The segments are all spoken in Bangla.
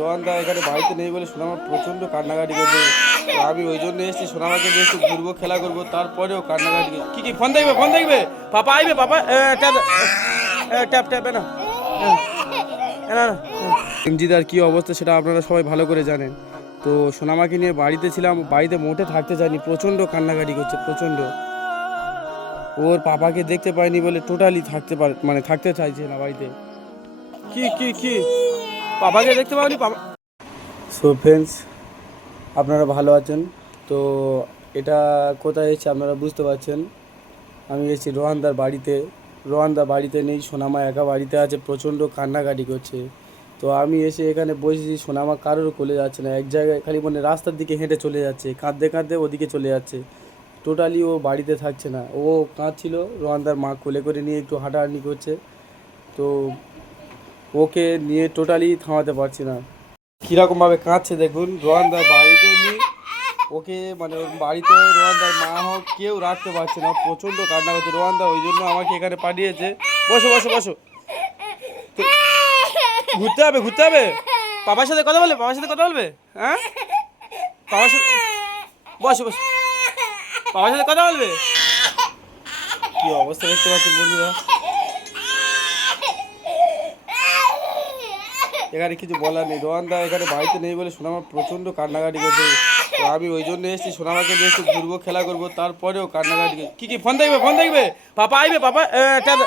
রোহানদা এখানে বাড়িতে নেই বলে সোনামা প্রচণ্ড কান্নাকাটি করছে। আমি ওই জন্য এসেছি সোনামাকে নিয়ে একটু ঘুরবো, খেলা করবো, তারপরেও কান্নাকাটি কি ফোন দেখবে, ফোন দেখবে, পাপা আইবে, পাপা ট্যাপ ট্যাপ ট্যাপ না না এমজিদার কী অবস্থা সেটা আপনারা সবাই ভালো করে জানেন। তো সোনামাকে নিয়ে বাড়িতে ছিলাম, বাড়িতে মোটে থাকতে চাইনি, প্রচণ্ড কান্নাকাটি করছে, প্রচণ্ড। ওর পাপাকে দেখতে পাইনি বলে টোটালি থাকতে চাইছে না বাড়িতে। কি পাপাকে দেখতে পাওনি পাপা। সো ফ্রেন্ডস, আপনারা ভালো আছেন তো? এটা কোথায় এসেছে আপনারা বুঝতে পারছেন। আমি এসেছি রোহানদার বাড়িতে। রোহানদা বাড়িতে নেই, সোনামা একা বাড়িতে আছে, প্রচণ্ড কান্নাকাটি করছে। তো আমি এসে এখানে বসেছি, সোনামা কারোর কোলে যাচ্ছে না, এক জায়গায় খালি রাস্তার দিকে হেঁটে চলে যাচ্ছে, কাঁদতে কাঁদতে ওদিকে চলে যাচ্ছে, টোটালি ও বাড়িতে থাকছে না। ও কাঁদছিল, রোহানদার মা কোলে করে নিয়ে একটু হাঁটাহাঁটি করছে, তো ওকে নিয়ে টোটালি থামাতে পারছি না। কীরকমভাবে কাঁদছে দেখুন। রোহানদার বাড়িতে নিয়ে ওকে ওর বাড়িতে রোহানদার মা হোক কেউ রাখতে পারছে না, প্রচণ্ড কান্না করছে। রোহানদা ওই জন্য আমাকে এখানে পাঠিয়েছে। বসো বসো বসো, ঘুরতে হবে। বাবার সাথে কথা বলবে, হ্যাঁ বাবার সাথে বসো বসো, বাবার সাথে কথা বলবে। কি অবস্থা দেখতে পাচ্ছেন বন্ধুরা, এখানে কিছু বলার নেই। রোহানদা এখানে বাড়িতে নেই বলে সোনামা প্রচণ্ড কান্নাকাটি করছে। তো আমি ওই জন্য এসেছি সোনামাকে নিয়ে একটু ঘুরবো, খেলা করবো, তারপরেও কান্নাকাটি কি ফোন দেখবে, পাপা আইবে, পাপা ট্যাপ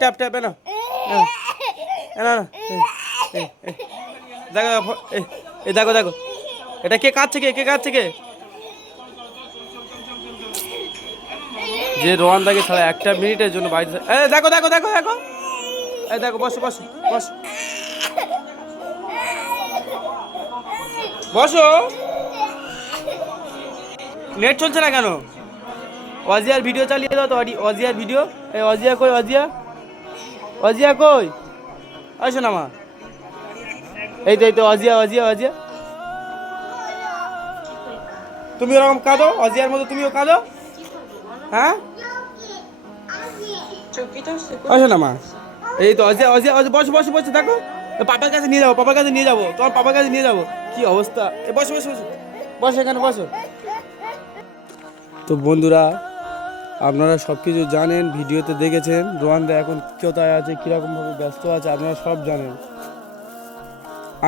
ট্যাপ ট্যাপ না না দেখো, দেখো এটা কে কাঁদছে, কে যে রোহানদাকে ছাড়া একটা মিনিটের জন্য বাড়িতে। দেখো বসো বসো। নেট চলছে না কেন? অজিয়ার ভিডিও চালিয়ে দাও তো, অজিয়ার ভিডিও। অজিয়া কই, অজিয়া কই? আসো না মা, এই তো অজিয়া। তুমি ওরকম কাঁদো, অজিয়ার মতো তুমিও কাঁদো, হ্যাঁ? আসো না মা, এই তো অজিয়া বসো দেখো, পাপার কাছে নিয়ে যাবো, তোমার পাপার কাছে নিয়ে যাবো। কি অবস্থা, বসো এখানে বসো। তো বন্ধুরা, আপনারা সব কিছু জানেন, ভিডিওতে দেখেছেন রোহানদা এখন কোথায় আছে, কীরকমভাবে ব্যস্ত আছে, আপনারা সব জানেন।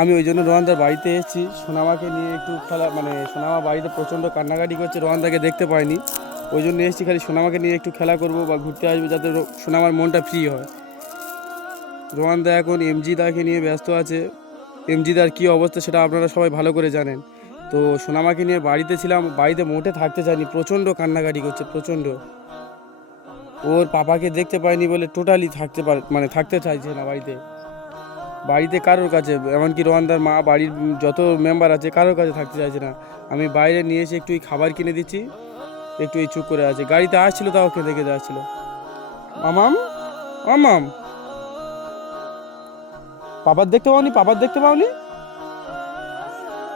আমি ওই জন্য রোহানদার বাড়িতে এসেছি সোনামাকে নিয়ে একটু খেলা, সোনামা বাড়িতে প্রচণ্ড কান্নাকাটি করছে, রোহানদাকে দেখতে পাইনি, ওই জন্য এসেছি খালি সোনামাকে নিয়ে একটু খেলা করব বা ঘুরতে আসবো, যাতে সোনামার মনটা ফ্রি হয়। রোহানদা এখন এমজিদাকে নিয়ে ব্যস্ত আছে। এমজিদার কী অবস্থা সেটা আপনারা সবাই ভালো করে জানেন। তো সোনামাকে নিয়ে বাড়িতে ছিলাম, বাড়িতে মোটে থাকতে চাইনি, প্রচণ্ড কান্নাকাটি করছে, প্রচণ্ড। ওর পাপাকে দেখতে পাইনি বলে টোটালি থাকতে চাইছে না বাড়িতে কারোর কাছে, এমনকি রোহানদার মা, বাড়ির যত মেম্বার আছে কারোর কাছে থাকতে চাইছে না। আমি বাইরে নিয়ে এসে একটু খাবার কিনে দিচ্ছি, একটু চুপ করে আছে। গাড়িতে আসছিল, তাও খেতে আসছিল। মামাম পাপার দেখতে পাওনি?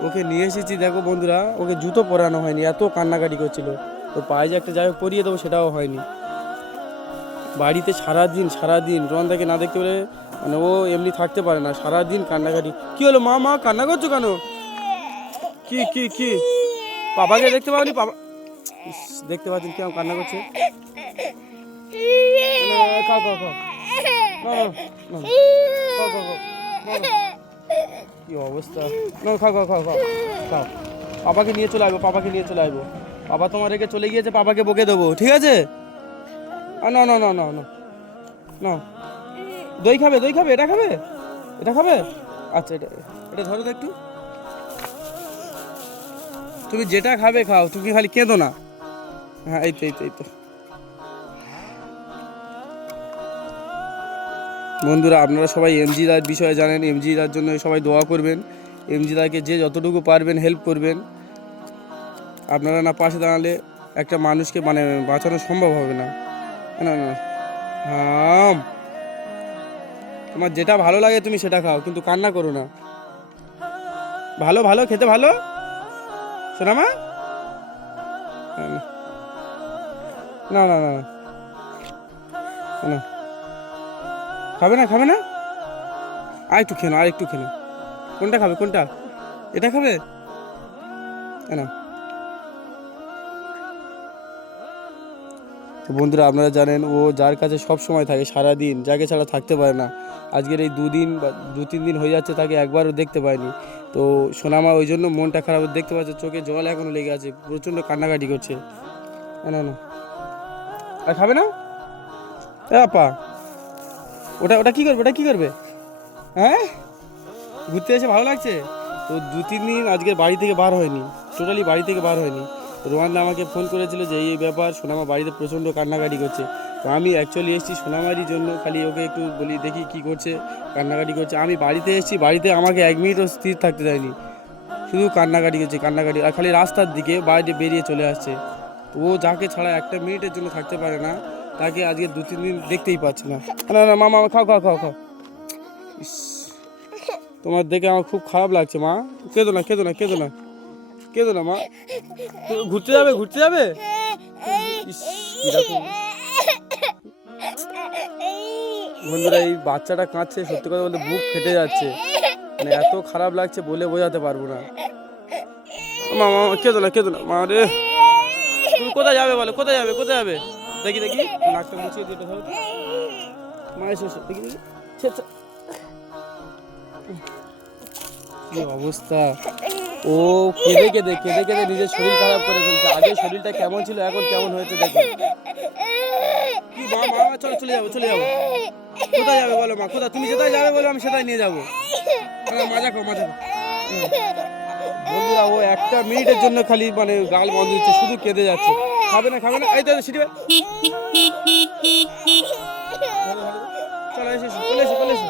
ওকে নিয়ে এসেছি, দেখো বন্ধুরা, ওকে জুতো পরানো হয়নি, এত কান্নাকাটি করছিল। ওর পায়ে যে একটা যাই পরিয়ে দেবো সেটাও হয়নি। বাড়িতে সারাদিন রোহানদাকে না দেখতে পেলে ও এমনি থাকতে পারে না, সারাদিন কান্নাকাটি। কি হলো মা কান্না করছো কেন? কি পাপাকে দেখতে পাওনি? পাপা দেখতে পাচ্ছেন কেমন কান্না করছে। খাও কি অবস্থা, খাও। পাপাকে নিয়ে চলে আসবো, পাপা তোমার রেখে চলে গিয়েছে, পাপাকে বকে দেবো, ঠিক আছে? না দই খাবে, এটা খাবে। আচ্ছা, এটা ধরো তো একটু, তুমি যেটা খাবে খাও, তুমি খালি কেঁদো না। হ্যাঁ, এই তো বন্ধুরা, আপনারা সবাই এমজিদার বিষয়ে জানেন, এমজিদার জন্য সবাই দোয়া করবেন, এমজিদাকে যে যতটুকু পারবেন হেল্প করবেন। আপনারা না পাশে দাঁড়ালে একটা মানুষকে বাঁচানো সম্ভব হবে না। হ্যাঁ, তোমার যেটা ভালো লাগে তুমি সেটা খাও, কিন্তু কান্না করো না। ভালো খেতে ভালো, সোনামা। না খাবে না, আর একটু খেলো, কোনটা খাবে, কোনটা? এটা খাবে না? তো বন্ধুরা আপনারা জানেন ও যার কাছে সব সময় থাকে সারাদিন, যাকে ছাড়া থাকতে পারে না। আজকের এই 2 দিন বা 2-3 দিন হয়ে যাচ্ছে তাকে একবারও দেখতে পায়নি। তো সোনামা ওই জন্য মনটা খারাপ, দেখতে পাচ্ছে চোখে জল এখনো লেগে আছে, প্রচণ্ড কান্নাকাটি করছে। না না, আর খাবে না? আপা ওটা ওটা কী করবে, ওটা কী করবে? হ্যাঁ, ঘুরতে এসে ভালো লাগছে তো। 2-3 দিন আজকের বাড়ি থেকে বার হয়নি, টোটালি বাড়ি থেকে বার হয়নি। রোহানদা আমাকে ফোন করেছিল যে এই ব্যাপার, সোনামা বাড়িতে প্রচণ্ড কান্নাকাটি করছে। তো আমি অ্যাকচুয়ালি এসেছি সোনামারির জন্য, খালি ওকে একটু বলি দেখি কি করছে, কান্নাকাটি করছে। আমি বাড়িতে এসেছি, বাড়িতে আমাকে 1 মিনিটও স্থির থাকতে দেয়নি, শুধু কান্নাকাটি করছে, কান্নাকাটি। আর খালি রাস্তার দিকে বাইরে বেরিয়ে চলে আসছে। তো ও যাকে ছাড়া 1 মিনিটের জন্য থাকতে পারে না, তাকে আজকে 2-3 দিন দেখতেই পাচ্ছি না। না না মামা, খাও খাও খাও খাও। ইস, তোমার দেখে আমার খুব খারাপ লাগছে মা। কেঁদো না, কেঁদো না, কেঁদো না, কেঁদো না মা। ঘুরতে যাবে, ঘুরতে যাবে? ইস, কিরকম বন্ধুরা, এই বাচ্চাটা কাঁদছে, সত্যি কথা বলতে বুক ফেটে যাচ্ছে, মানে এত খারাপ লাগছে বলে বোঝাতে পারবো না। মা মা, কেঁদো না, কেঁদো না মা রে। তুমি কোথায় যাবে বলো, কোথায় যাবে, কোথায় যাবে? দেখি দেখি, নাকটা মুছিয়ে দিতে হবে তো। মা এসে এসে দেখি দেখি, কি অবস্থা। ও কেঁদে কেঁদে কেঁদে কেঁদে নিজের শরীর খারাপ করে ফেলছে। আগে শরীরটা কেমন ছিল, এখন কেমন হয়েছে দেখো। কি মা, মা চলো, চলে যাবো, চলে যাবো। কোথায় যাবে বলো মা, কোথায়? তুমি যেটাই যাবে বলো, আমি সেটাই নিয়ে যাবো। মজা খাও, মজা খাও। বন্ধুরা, ও 1 মিনিটের জন্য খালি মানে গাল বন্ধ দিচ্ছে, শুধু কেঁদে যাচ্ছে। খাবে না, খাবে না। এই তো সিটি, চলো এসে, চলে এসে, চলে এসে।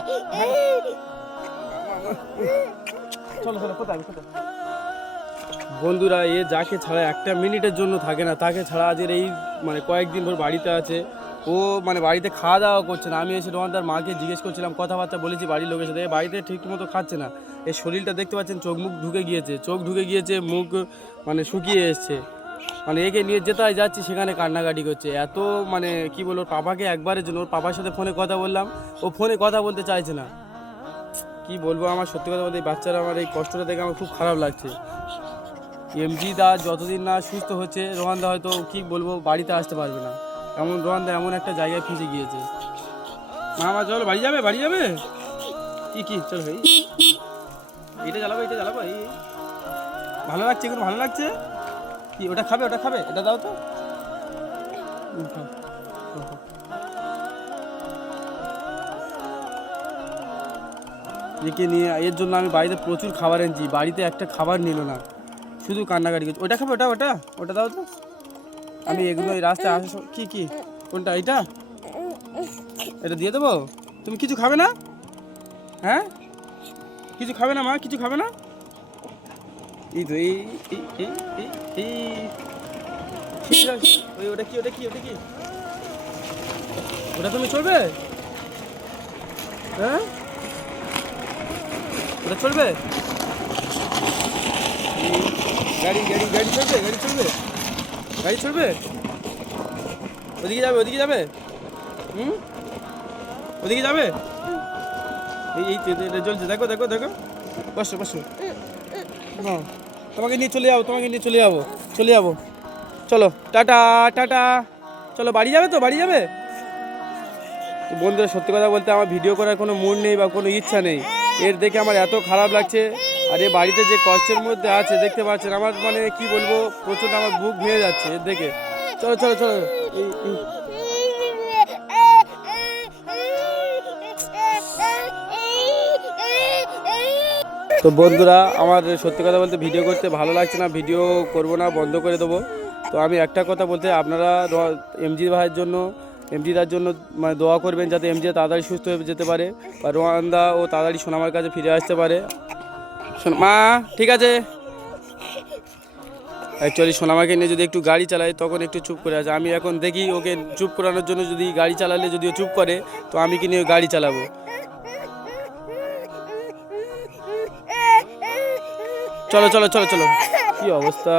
চলো চলো, কোথায় কোথায়? বন্ধুরা, এ যাকে ছাড়া 1 মিনিটের জন্য থাকে না, তাকে ছাড়া আজের এই মানে কয়েকদিন ধরে বাড়িতে আছে। ও মানে বাড়িতে খাওয়া দাওয়া করছে না। আমি এসে রোহানদার মাকে জিজ্ঞেস করছিলাম, কথাবার্তা বলেছি বাড়ির লোকের সাথে, বাড়িতে ঠিক মতো খাচ্ছে না। এই শরীরটা দেখতে পাচ্ছেন, চোখ মুখ ঢুকে গিয়েছে, চোখ ঢুকে গিয়েছে, মুখ মানে শুকিয়ে এসছে। মানে একে নিয়ে যেটাই যাচ্ছি সেখানে কান্নাকাটি করছে। এত মানে কি বলবো, পাপাকে একবারের জন্য, ওর পাপার সাথে ফোনে কথা বললাম, ও ফোনে কথা বলতে চাইছে না। কি বলবো, আমার সত্যি কথা বলতে এই বাচ্চারা, আমার এই কষ্টটা দেখে আমার খুব খারাপ লাগছে। এমজি দা যতদিন না সুস্থ হচ্ছে, রোহানদা হয়তো কি বলবো বাড়িতে আসতে পারবে না। এমন রোহানদা এমন একটা জায়গায় ফেঁসে গিয়েছে। মা চলো, বাড়ি যাবে, বাড়ি যাবে? কি কি, চলো ভাই, এটা জ্বালাবো, এটা জ্বালাবো। এই ভালো লাগছে, এখন ভালো লাগছে। কি ওটা খাবে, ওটা খাবে, এটা দাও তো। একে নিয়ে, এর জন্য আমি বাড়িতে প্রচুর খাবার এনেছি, বাড়িতে একটা খাবার নিল না, শুধু কান্নাকাটি করছে। ওটা খাবে, ওটা ওটা ওটা দাও তো। আমি এগুলো এই রাস্তায় আসা, কি কি, কোনটা? এইটা, এটা দিয়ে দেবো। তুমি কিছু খাবে না? হ্যাঁ, কিছু খাবে না মা, কিছু খাবে না? এই তো এই ওটা কি, ওটা কি, ওটা কি, ওটা তুমি চলবে? হ্যাঁ, ওটা চলবে? গাড়ি গাড়ি গাড়ি চলবে, গাড়ি চলবে, গাড়ি চলবে। ওদিকে যাবে, ওদিকে যাবে। ওদিকে যাবে। এই এই চলছে, দেখো দেখো দেখো। বসো বসো। হ্যাঁ, তোমাকে নিয়ে চলে যাবো, তোমাকে নিয়ে চলে যাবো, চলে যাবো। চলো টাটা, টাটা। চলো বাড়ি যাবে, তো বাড়ি যাবে। তো বন্ধুরা, সত্যি কথা বলতে আমার ভিডিও করার কোনো মুড নেই বা কোনো ইচ্ছা নেই। এর দেখে আমার এত খারাপ লাগছে। আর এই বাড়িতে যে কষ্টের মধ্যে আছে দেখতে পাচ্ছেন, আমার মানে কি বলবো, প্রচণ্ড আমার বুক ভেঙে যাচ্ছে এর দেখে। চলো চলো চলো। তো বন্ধুরা, আমার সত্যি কথা বলতে ভিডিও করতে ভালো লাগছে না, ভিডিও করব না, বন্ধ করে দেবো। তো আমি একটা কথা বলতে, আপনারা এমজি ভাইয়ের জন্য, এমজিদার জন্য মানে দোয়া করবেন, যাতে এমজি তাড়াতাড়ি সুস্থ হয়ে যেতে পারে, বা রোহানদা ও তাড়াতাড়ি সোনামার কাছে ফিরে আসতে পারে। মা ঠিক আছে। অ্যাকচুয়ালি সোনামাকে নিয়ে যদি একটু গাড়ি চালাই তখন একটু চুপ করে আছে। আমি এখন দেখি ওকে চুপ করানোর জন্য, যদি গাড়ি চালালে যদিও চুপ করে, তো আমি কি নিয়ে গাড়ি চালাবো। চলো চলো চলো চলো। কি অবস্থা।